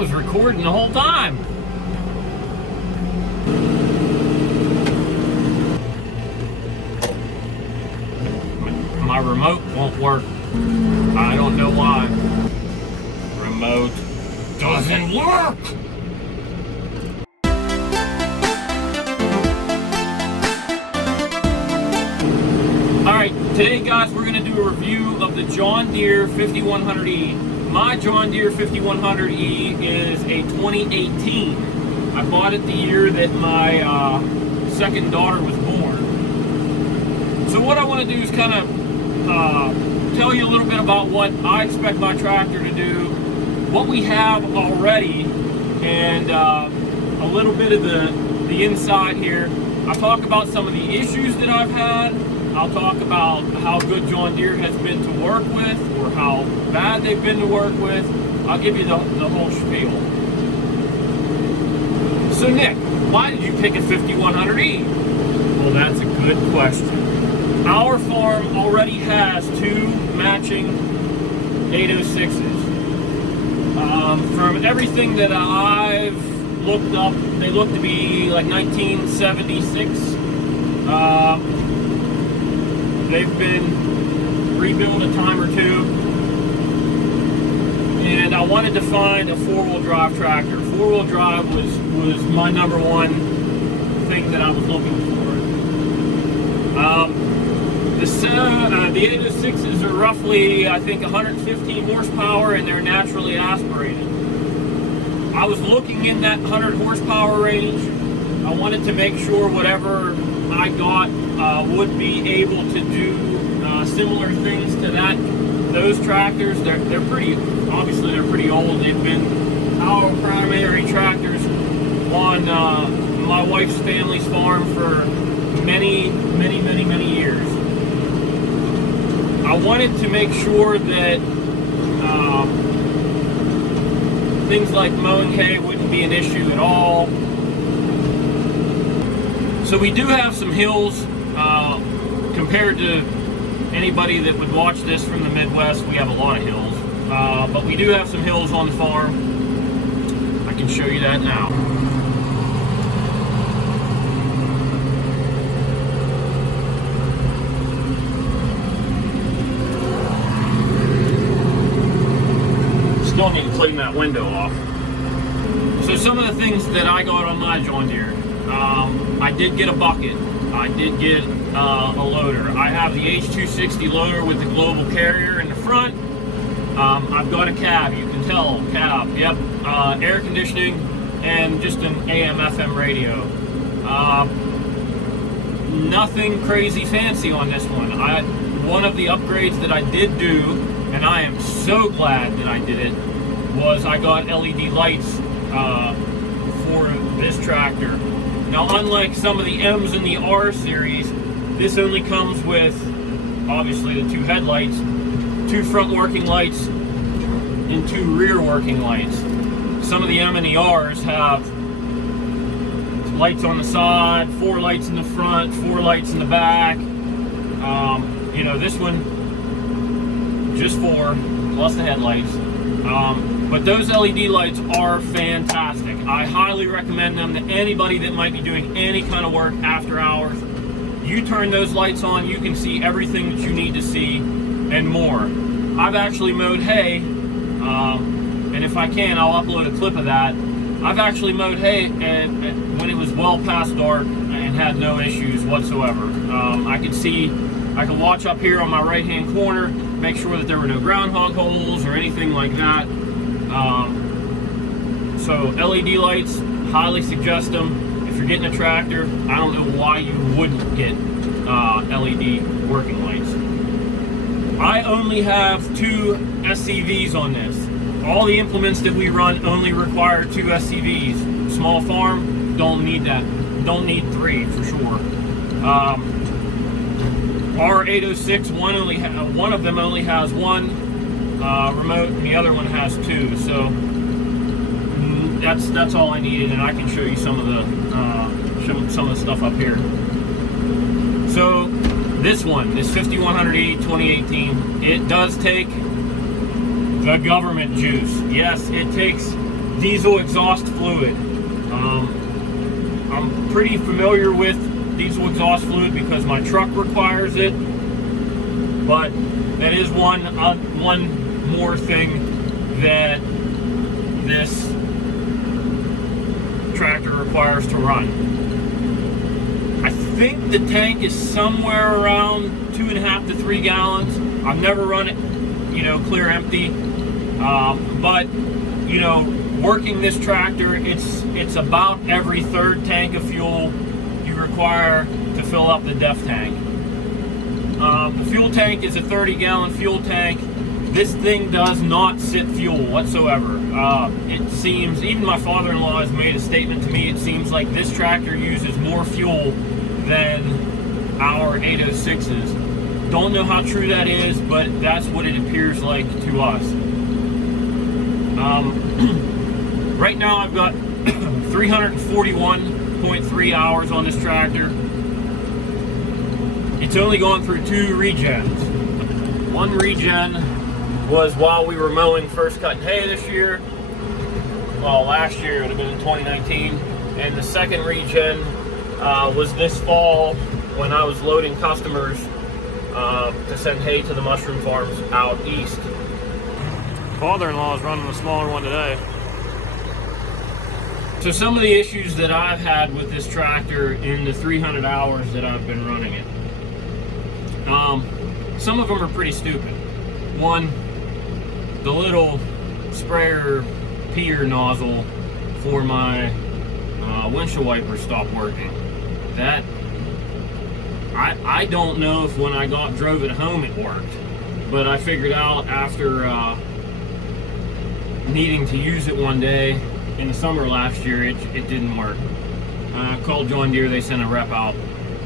was recording the whole time. My remote won't work. I don't know why. Remote doesn't work. Alright, today guys we're going to do a review of the John Deere 5100e. My John Deere 5100e is a 2018. I bought it the year that my second daughter was born. So what I want to do is kind of tell you a little bit about what I expect my tractor to do, what we have already, and a little bit of the inside here. I'll talk about some of the issues that I've had. I'll talk about how good John Deere has been to work with, or how bad they've been to work with. I'll give you the whole spiel. So Nick, why did you pick a 5100e? Well, that's a good question. Our farm already has two matching 806s. From everything that I've looked up, they look to be like 1976. They've been rebuilt a time or two. And I wanted to find a four-wheel drive tractor. Four-wheel drive was my number one thing that I was looking for. The 806s are roughly, I think, 115 horsepower, and they're naturally aspirated. I was looking in that 100 horsepower range. I wanted to make sure whatever I got would be able to do similar things to those tractors. They're pretty, obviously they're pretty old. They've been our primary tractors on my wife's family's farm for many years. I wanted to make sure that things like mowing hay wouldn't be an issue at all. So we do have some hills compared to anybody that would watch this from the Midwest. We have a lot of hills, but we do have some hills on the farm. I can show you that now. Still need to clean that window off. So some of the things that I got on my John Deere, I did get a bucket. I did get a loader. I have the H260 loader with the global carrier in the front. I've got a cab, you can tell, cab, yep. Air conditioning and just an AM/FM radio. Nothing crazy fancy on this one. One of the upgrades that I did do, and I am so glad that I did it, was I got LED lights for this tractor. Now, unlike some of the M's and the R series, this only comes with, obviously, the two headlights, two front working lights, and two rear working lights. Some of the M and the R's have lights on the side, 4 lights in the front, 4 lights in the back. You know, this one, just 4, plus the headlights. But those LED lights are fantastic. I highly recommend them to anybody that might be doing any kind of work after hours. You turn those lights on, you can see everything that you need to see and more. I've actually mowed hay, and if I can, I'll upload a clip of that. I've actually mowed hay and when it was well past dark and had no issues whatsoever. I could watch up here on my right-hand corner, make sure that there were no groundhog holes or anything like that. So LED lights, highly suggest them. If you're getting a tractor, I don't know why you wouldn't get LED working lights. I only have 2 SCVs on this. All the implements that we run only require 2 SCVs. Small farm, don't need that. Don't need 3 for sure. Our 806, one of them only has 1 remote, and the other one has 2. So that's all I needed, and I can show you some of the stuff up here. So this 5100e 2018, it does take the government juice. Yes, it takes diesel exhaust fluid. I'm pretty familiar with diesel exhaust fluid because my truck requires it, but that is one more thing that this tractor requires to run. I think the tank is somewhere around 2.5 to 3 gallons. I've never run it, clear empty, but working this tractor, it's about every third tank of fuel you require to fill up the DEF tank. The fuel tank is a 30-gallon fuel tank. This thing does not sit fuel whatsoever. It seems, even my father-in-law has made a statement to me, it seems like this tractor uses more fuel than our 806s. Don't know how true that is, but that's what it appears like to us. Right now I've got 341.3 hours on this tractor. It's only gone through 2 regens. One regen was while we were mowing first cutting hay this year. Well, last year, it would have been in 2019. And the second regen was this fall when I was loading customers to send hay to the mushroom farms out east. Father-in-law is running the smaller one today. So some of the issues that I've had with this tractor in the 300 hours that I've been running it. Some of them are pretty stupid. One, the little sprayer peer nozzle for my windshield wiper stopped working. That, I don't know if when I drove it home it worked, but I figured out after needing to use it one day in the summer last year, it didn't work. I called John Deere, they sent a rep out,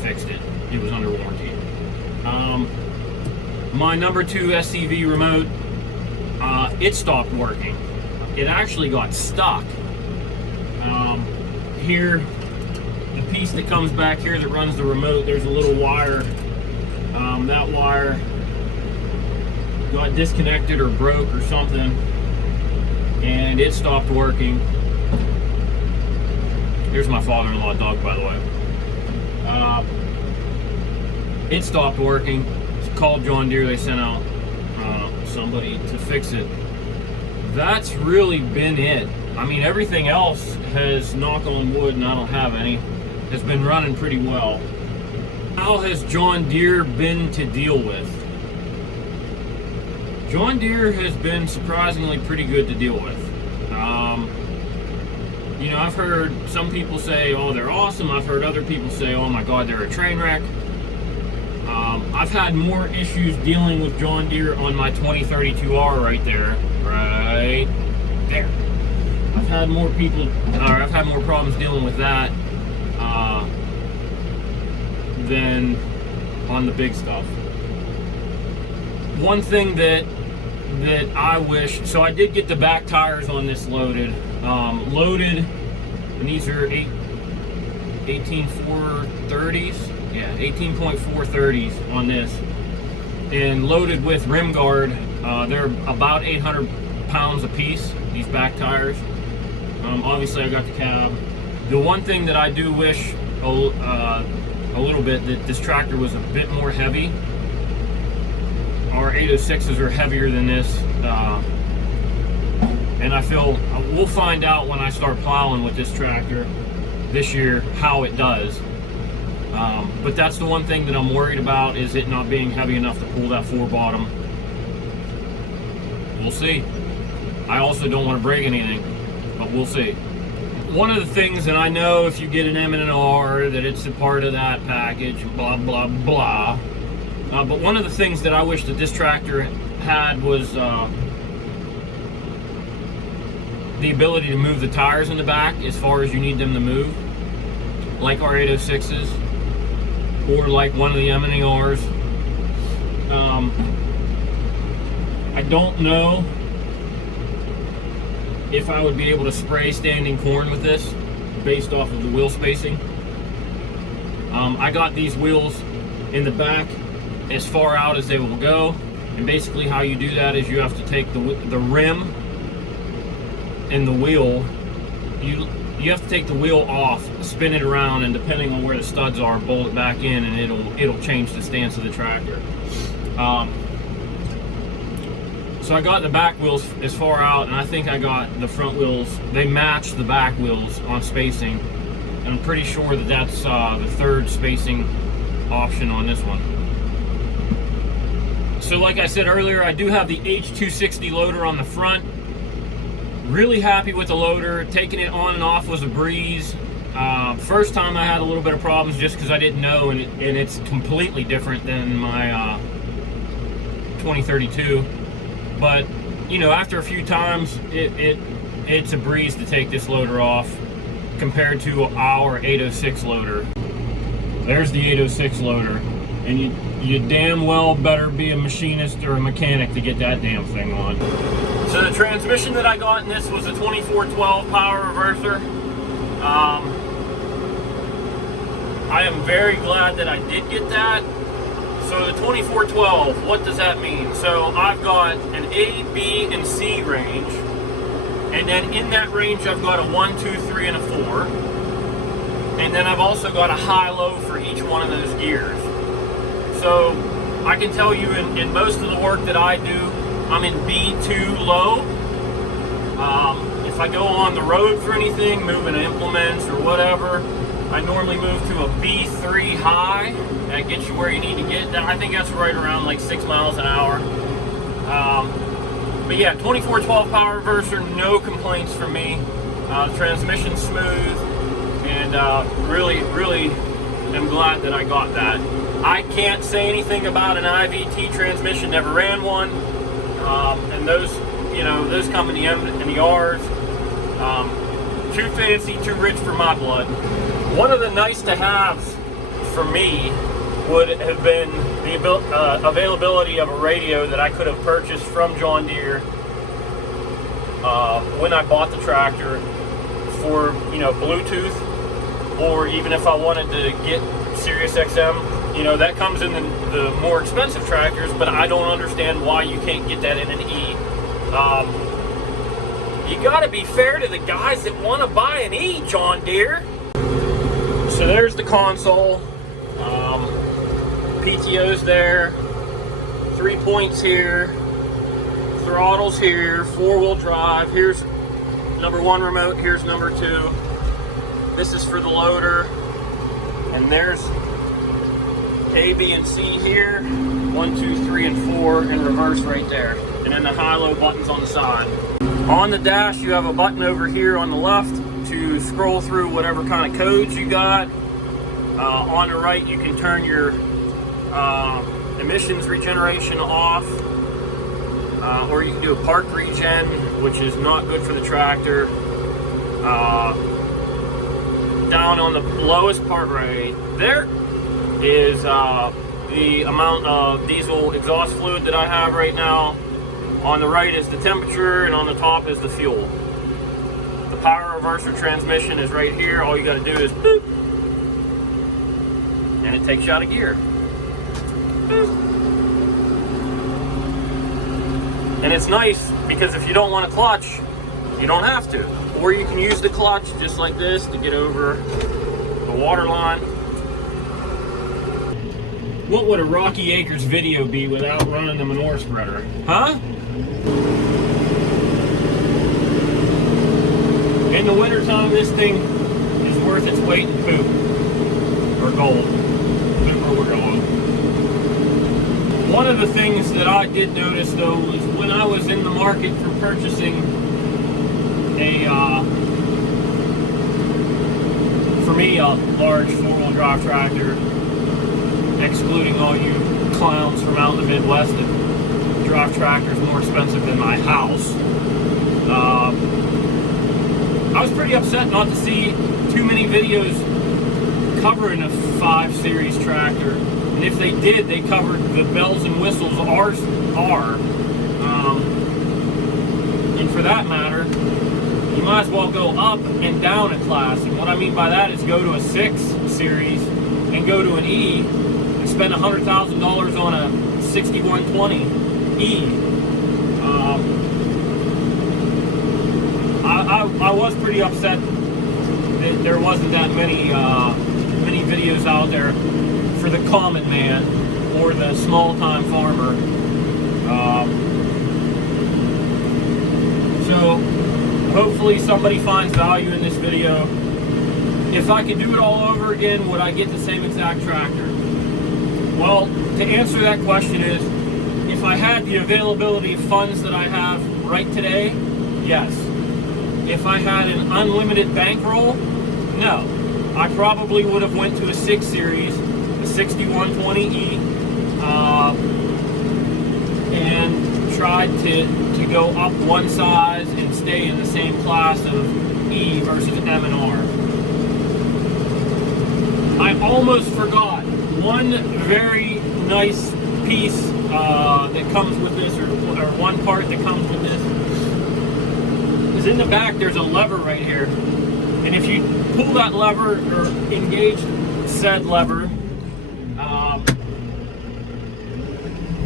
fixed it. It was under warranty. My number 2 SCV remote, it stopped working. It actually got stuck. Here, the piece that comes back here that runs the remote, there's a little wire. That wire got disconnected or broke or something, and it stopped working. Here's my father-in-law dog, by the way. It stopped working. Called John Deere, they sent out somebody to fix it. That's really been it. I mean, everything else has, knock on wood, and I don't have any, has been running pretty well. How has John Deere been to deal with? John Deere has been surprisingly pretty good to deal with. I've heard some people say, oh, they're awesome. I've heard other people say, oh my God, they're a train wreck. I've had more issues dealing with John Deere on my 2032R right there. I've had more problems dealing with that than on the big stuff. One thing that I wish, so I did get the back tires on this loaded, and these are 18.430s. Yeah, 18.430s on this, and loaded with rim guard. They're about 800 pounds a piece, these back tires. Obviously I got the cab. The one thing that I do wish a little bit, that this tractor was a bit more heavy. Our 806s are heavier than this, and I feel, we'll find out when I start plowing with this tractor this year how it does. But that's the one thing that I'm worried about, is it not being heavy enough to pull that 4-bottom. We'll see. I also don't want to break anything, but we'll see. One of the things, and I know if you get an M&R that it's a part of that package, blah, blah, blah. But one of the things that I wish that this tractor had was the ability to move the tires in the back as far as you need them to move, like our 806s. Or like one of the M&Rs. I don't know if I would be able to spray standing corn with this based off of the wheel spacing. I got these wheels in the back as far out as they will go, and basically how you do that is you have to take the rim and the wheel, you have to take the wheel off, spin it around, and depending on where the studs are, bolt it back in, and it'll change the stance of the tractor. So I got the back wheels as far out, and I think I got the front wheels, they match the back wheels on spacing, and I'm pretty sure that that's the third spacing option on this one. So like I said earlier, I do have the H260 loader on the front. Really happy with the loader. Taking it on and off was a breeze. First time I had a little bit of problems just because I didn't know, and it's completely different than my 2032. But you know, after a few times, it's a breeze to take this loader off compared to our 806 loader. There's the 806 loader, and you damn well better be a machinist or a mechanic to get that damn thing on. So the transmission that I got in this was a 2412 power reverser. I am very glad that I did get that. So the 2412, what does that mean? So I've got an A, B, and C range, and then in that range I've got a 1, 2, 3, and a 4, and then I've also got a high-low for each one of those gears. So I can tell you in most of the work that I do, I'm in B2 low. If I go on the road for anything, moving implements or whatever, I normally move to a B3 high. That gets you where you need to get. I think that's right around like 6 miles an hour. But yeah, 2412 power reverser, no complaints from me. The transmission's smooth, and really am glad that I got that. I can't say anything about an IVT transmission, never ran one. And those, you know, those come in the M and the R's. Too fancy, too rich for my blood. One of the nice to haves for me would have been the availability of a radio that I could have purchased from John Deere when I bought the tractor for, you know, Bluetooth, or even if I wanted to get Sirius XM. You know, that comes in the more expensive tractors, but I don't understand why you can't get that in an E. You gotta be fair to the guys that want to buy an E, John Deere. So there's the console. PTO's there. 3 points here. Throttles here. 4-wheel drive. Here's number 1 remote. Here's number 2. This is for the loader. And there's A, B, and C here. 1, 2, 3, and 4 in reverse right there. And then the high-low buttons on the side. On the dash, you have a button over here on the left to scroll through whatever kind of codes you got. On the right, you can turn your emissions regeneration off, or you can do a park regen, which is not good for the tractor. Down on the lowest part right there is the amount of diesel exhaust fluid that I have right now. On the right is the temperature, and on the top is the fuel. The power reverser transmission is right here. All you got to do is boop, and it takes you out of gear. Boop. And it's nice because if you don't want a clutch, you don't have to. Or you can use the clutch just like this to get over the water line. What would a Rocky Acres video be without running the manure spreader? Huh? In the wintertime, this thing is worth its weight in poop. Or gold. Poop or gold. One of the things that I did notice, though, was when I was in the market for purchasing for me, a large 4-wheel drive tractor, excluding all you clowns from out in the Midwest that drive tractors more expensive than my house. I was pretty upset not to see too many videos covering a 5 Series tractor. And if they did, they covered the bells and whistles ours are. And for that matter, you might as well go up and down a class. And what I mean by that is go to a 6 Series and go to an E and spend $100,000 on a 6120E. I was pretty upset that there wasn't that many videos out there for the common man or the small-time farmer. So hopefully somebody finds value in this video. If I could do it all over again, would I get the same exact tractor? Well, to answer that question is, if I had the availability of funds that I have right today, yes. If I had an unlimited bankroll, no. I probably would have went to a 6 Series, a 6120e, and tried to go up one size and stay in the same class of E versus M and R. I almost forgot one very nice piece that comes with this, or one part that comes with this, is in the back there's a lever right here, and if you pull that lever or engage said lever,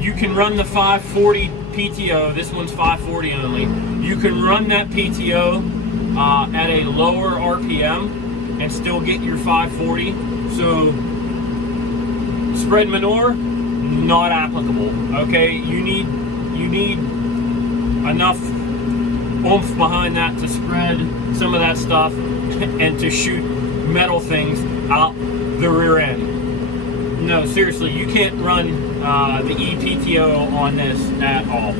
you can run the 540 PTO. This one's 540 only. You can run that PTO at a lower RPM and still get your 540. So spread manure, not applicable. Okay, you need enough oomph behind that to spread some of that stuff and to shoot metal things out the rear end. No, seriously, you can't run the ePTO on this at all.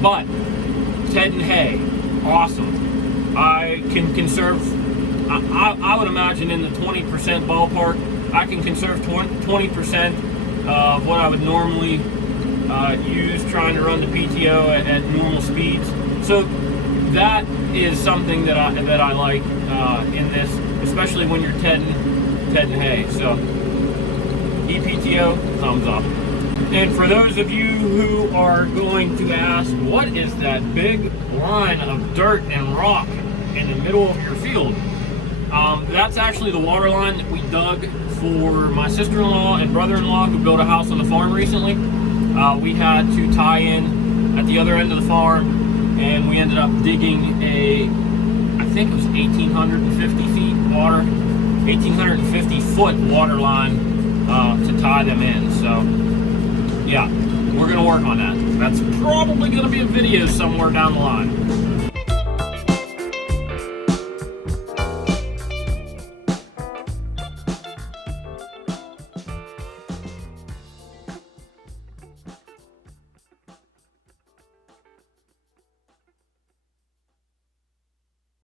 But Ted and hay, awesome. I can conserve, I would imagine in the 20% ballpark. I can conserve 20% of what I would normally use trying to run the PTO at normal speeds. So that is something that I like in this, especially when you're tedding hay. So ePTO, thumbs up. And for those of you who are going to ask, what is that big line of dirt and rock in the middle of your field? That's actually the water line that we dug for my sister-in-law and brother-in-law who built a house on the farm recently. We had to tie in at the other end of the farm, and we ended up digging I think it was 1,850 feet water, 1,850 foot water line to tie them in. So yeah, we're gonna work on that. That's probably gonna be a video somewhere down the line.